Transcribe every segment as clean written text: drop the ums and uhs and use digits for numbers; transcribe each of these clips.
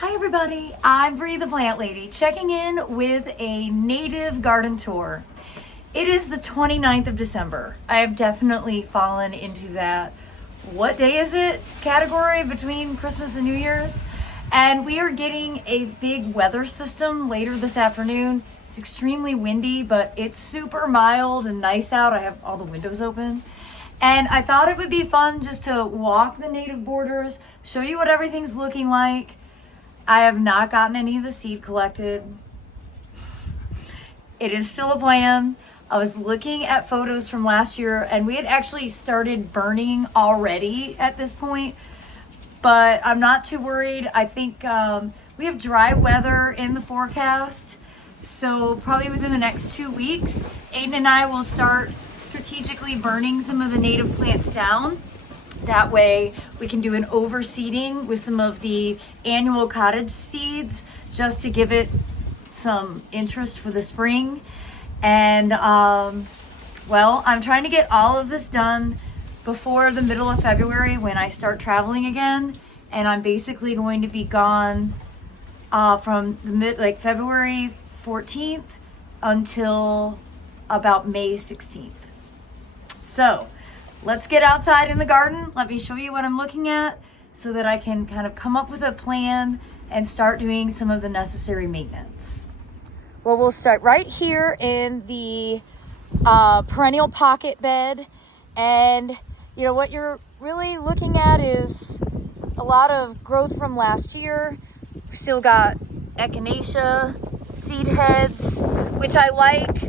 Hi everybody, I'm Bree the Plant Lady, checking in with a native garden tour. It is the 29th of December. I have definitely fallen into that what day is it category between Christmas and New Year's. And we are getting a big weather system later this afternoon. It's extremely windy, but it's super mild and nice out. I have all the windows open. And I thought it would be fun just to walk the native borders, show you what everything's looking like. I have not gotten any of the seed collected. It is still a plan. I was looking at photos from last year and we had actually started burning already at this point, but I'm not too worried. I think we have dry weather in the forecast. So probably within the next 2 weeks, Aiden and I will start strategically burning some of the native plants down. That way we can do an overseeding with some of the annual cottage seeds just to give it some interest for the spring. And well, I'm trying to get all of this done before the middle of February when I start traveling again. And I'm basically going to be gone from February 14th until about May 16th. So let's get outside in the garden. Let me show you what I'm looking at so that I can kind of come up with a plan and start doing some of the necessary maintenance. Well, we'll start right here in the perennial pocket bed. And you know what you're really looking at is a lot of growth from last year. We've still got echinacea seed heads, which I like,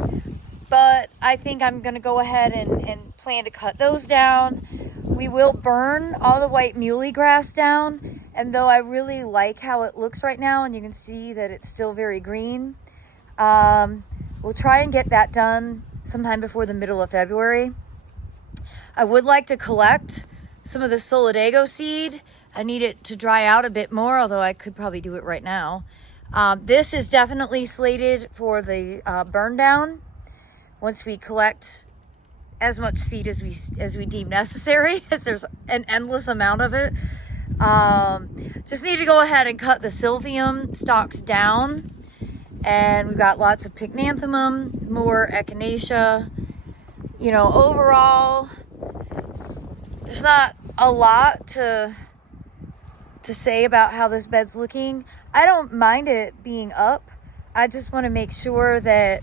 but I think I'm gonna go ahead and plan to cut those down. We will burn all the white muley grass down, and though I really like how it looks right now, and you can see that it's still very green, we'll try and get that done sometime before the middle of February. I would like to collect some of the Solidago seed. I need it to dry out a bit more, although I could probably do it right now. This is definitely slated for the burn down once we collect as much seed as we deem necessary, as there's an endless amount of it. Just need to go ahead and cut the Sylvium stalks down. And we've got lots of pycnanthemum, more echinacea. You know, overall, there's not a lot to say about how this bed's looking. I don't mind it being up. I just want to make sure that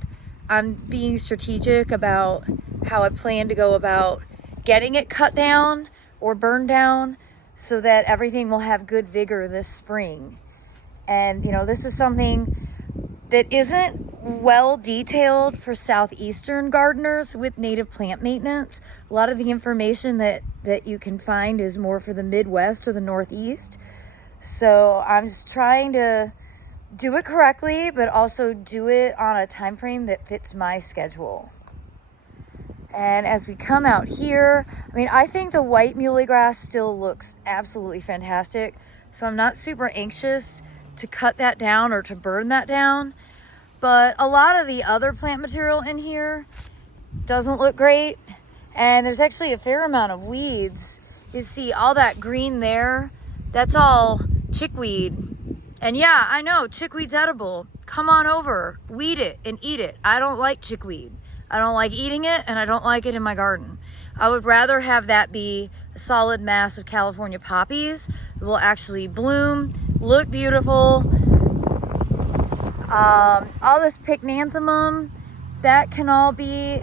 I'm being strategic about how I plan to go about getting it cut down or burned down so that everything will have good vigor this spring. And you know, this is something that isn't well detailed for southeastern gardeners with native plant maintenance. A lot of the information that you can find is more for the Midwest or the Northeast. So I'm just trying to do it correctly, but also do it on a time frame that fits my schedule. And as we come out here, I mean, I think the white muley grass still looks absolutely fantastic. So I'm not super anxious to cut that down or to burn that down. But a lot of the other plant material in here doesn't look great. And there's actually a fair amount of weeds. You see all that green there? That's all chickweed. And yeah, I know chickweed's edible. Come on over, weed it and eat it. I don't like chickweed. I don't like eating it, and I don't like it in my garden. I would rather have that be a solid mass of California poppies that will actually bloom, look beautiful. All this pycnanthemum, that can all be,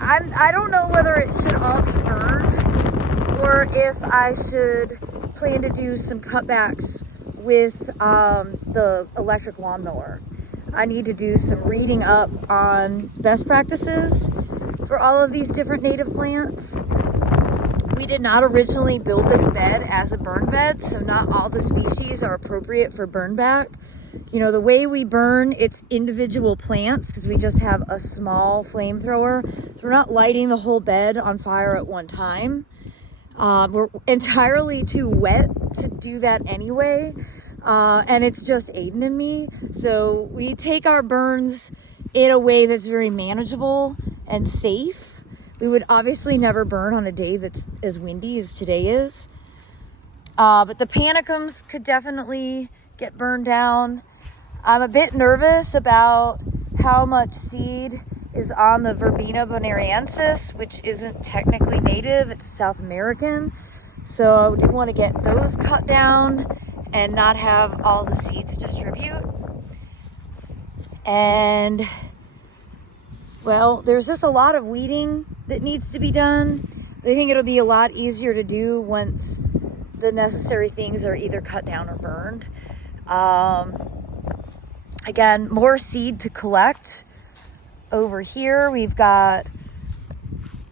I don't know whether it should all be burned or if I should plan to do some cutbacks with the electric lawnmower. I need to do some reading up on best practices for all of these different native plants. We did not originally build this bed as a burn bed, so not all the species are appropriate for burn back. You know, the way we burn, it's individual plants because we just have a small flamethrower. So we're not lighting the whole bed on fire at one time. We're entirely too wet to do that anyway. And it's just Aiden and me. So we take our burns in a way that's very manageable and safe. We would obviously never burn on a day that's as windy as today is. But the panicums could definitely get burned down. I'm a bit nervous about how much seed is on the Verbena bonariensis, which isn't technically native, it's South American. So I do want to get those cut down and not have all the seeds distribute. And well, there's just a lot of weeding that needs to be done. I think it'll be a lot easier to do once the necessary things are either cut down or burned. Again, more seed to collect. Over here, we've got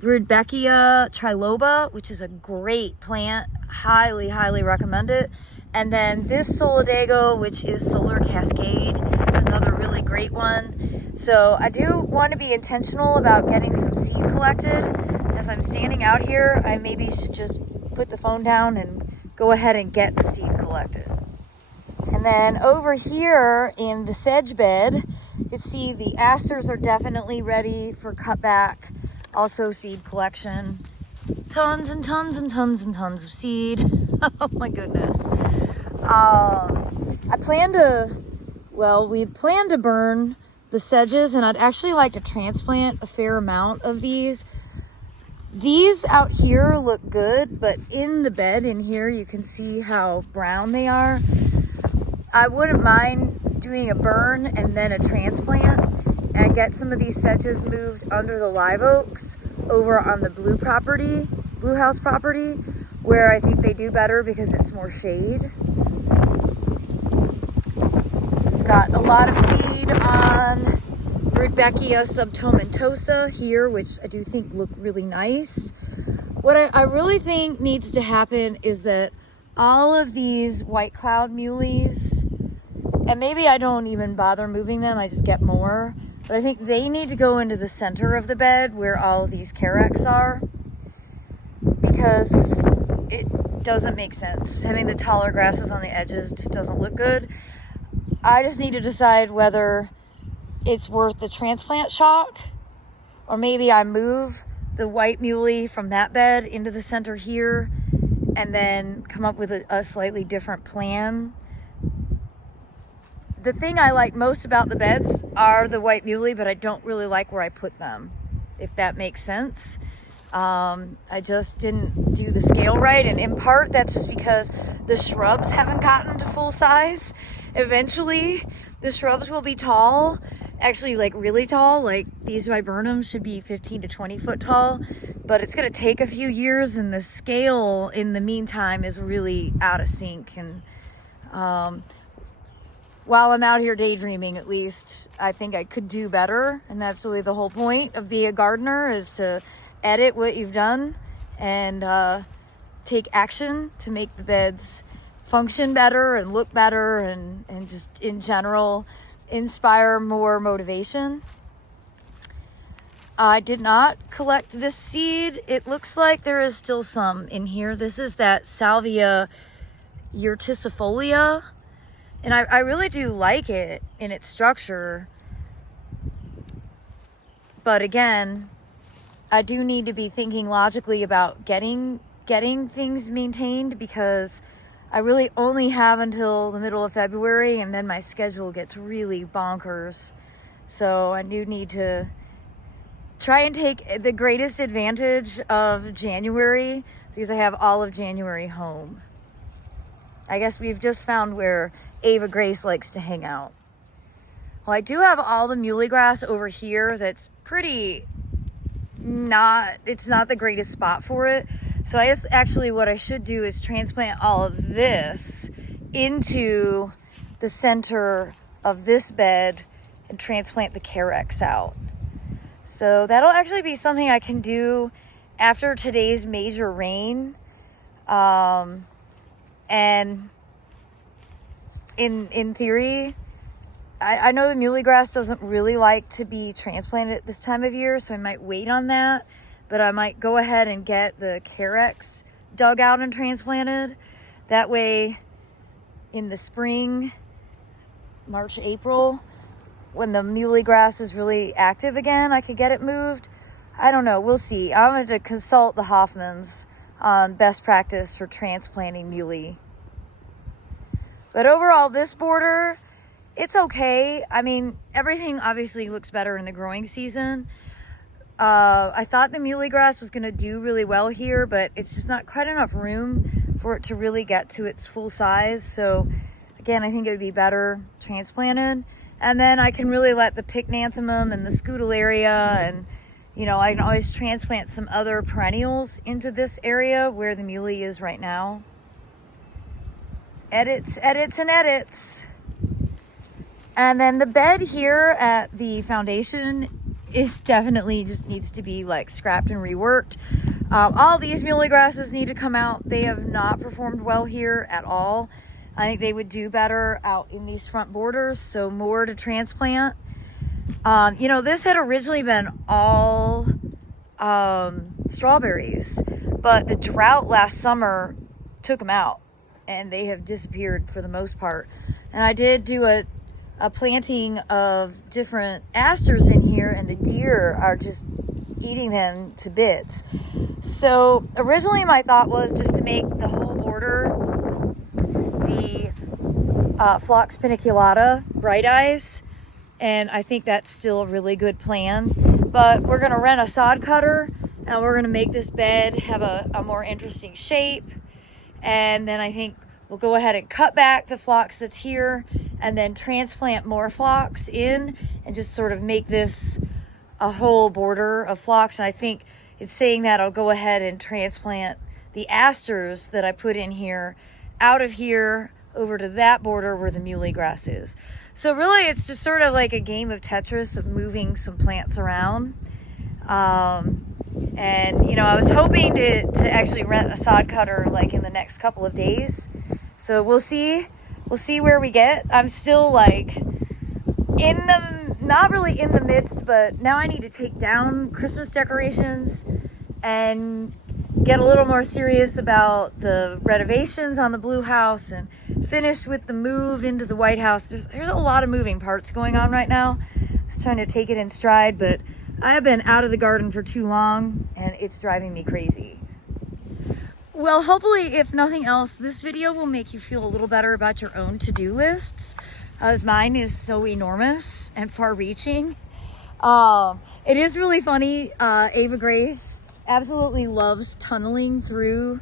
Rudbeckia triloba, which is a great plant. Highly, highly recommend it. And then this Solidago, which is Solar Cascade, is another really great one. So I do want to be intentional about getting some seed collected. As I'm standing out here, I maybe should just put the phone down and go ahead and get the seed collected. And then over here in the sedge bed, you see the asters are definitely ready for cutback. Also seed collection. Tons and tons and tons and tons of seed. Oh my goodness. We plan to burn the sedges, and I'd actually like to transplant a fair amount of these. These out here look good, but in the bed in here, you can see how brown they are. I wouldn't mind doing a burn and then a transplant and get some of these sedges moved under the live oaks over on the blue house property, where I think they do better because it's more shade. Got a lot of seed on Rudbeckia subtomentosa here, which I do think look really nice. What I really think needs to happen is that all of these white cloud muleys, and maybe I don't even bother moving them, I just get more, but I think they need to go into the center of the bed where all of these carex are, because it doesn't make sense. Having the taller grasses on the edges just doesn't look good. I just need to decide whether it's worth the transplant shock, or maybe I move the white muley from that bed into the center here and then come up with a slightly different plan. The thing I like most about the beds are the white muley, but I don't really like where I put them, if that makes sense. I just didn't do the scale right, and in part that's just because the shrubs haven't gotten to full size. Eventually the shrubs will be tall, actually like really tall, like these viburnums should be 15 to 20 foot tall, but it's going to take a few years, and the scale in the meantime is really out of sync. And while I'm out here daydreaming, at least I think I could do better, and that's really the whole point of being a gardener, is to edit what you've done and take action to make the beds function better and look better, and just in general inspire more motivation. I did not collect this seed. It looks like there is still some in here. This is that Salvia urticifolia, and I really do like it in its structure, but again, I do need to be thinking logically about getting things maintained, because I really only have until the middle of February, and then my schedule gets really bonkers. So I do need to try and take the greatest advantage of January, because I have all of January home. I guess we've just found where Ava Grace likes to hang out. Well, I do have all the muley grass over here that's it's not the greatest spot for it. So I guess actually what I should do is transplant all of this into the center of this bed and transplant the carex out. So that'll actually be something I can do after today's major rain. And in theory, I know the muley grass doesn't really like to be transplanted at this time of year, so I might wait on that. But I might go ahead and get the carex dug out and transplanted. That way, in the spring, March, April, when the muley grass is really active again, I could get it moved. I don't know. We'll see. I'm going to consult the Hoffmans best practice for transplanting muley. But overall, this border, it's okay. I mean, everything obviously looks better in the growing season. I thought the muley grass was going to do really well here, but it's just not quite enough room for it to really get to its full size. So again, I think it would be better transplanted. And then I can really let the pycnanthemum and the scutularia, and you know, I can always transplant some other perennials into this area where the muley is right now. Edits, edits, and edits. And then the bed here at the foundation is definitely just needs to be like scrapped and reworked. All these muley grasses need to come out. They have not performed well here at all. I think they would do better out in these front borders, so more to transplant. You know, this had originally been all strawberries, but the drought last summer took them out and they have disappeared for the most part. And I did do a planting of different asters in here, and the deer are just eating them to bits. So originally my thought was just to make the whole border the Phlox paniculata bright eyes, and I think that's still a really good plan. But we're going to rent a sod cutter and we're going to make this bed have a more interesting shape. And then I think we'll go ahead and cut back the phlox that's here and then transplant more phlox in and just sort of make this a whole border of phlox. And I think it's saying that I'll go ahead and transplant the asters that I put in here out of here over to that border where the muley grass is. So really it's just sort of like a game of Tetris of moving some plants around. And you know, I was hoping to actually rent a sod cutter like in the next couple of days. So we'll see where we get. I'm still like not really in the midst, but now I need to take down Christmas decorations and get a little more serious about the renovations on the blue house and finish with the move into the White House. There's a lot of moving parts going on right now. Just trying to take it in stride, but I have been out of the garden for too long and it's driving me crazy. Well, hopefully, if nothing else, this video will make you feel a little better about your own to-do lists, as mine is so enormous and far-reaching. It is really funny. Ava Grace absolutely loves tunneling through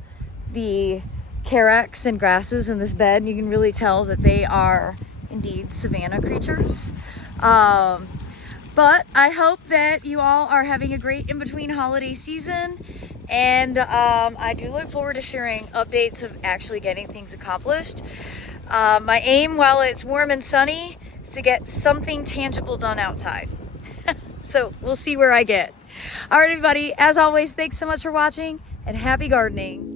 the carex and grasses in this bed. You can really tell that they are indeed savanna creatures. But I hope that you all are having a great in-between holiday season. And I do look forward to sharing updates of actually getting things accomplished. My aim while it's warm and sunny is to get something tangible done outside. So we'll see where I get. All right, everybody, as always, thanks so much for watching and happy gardening.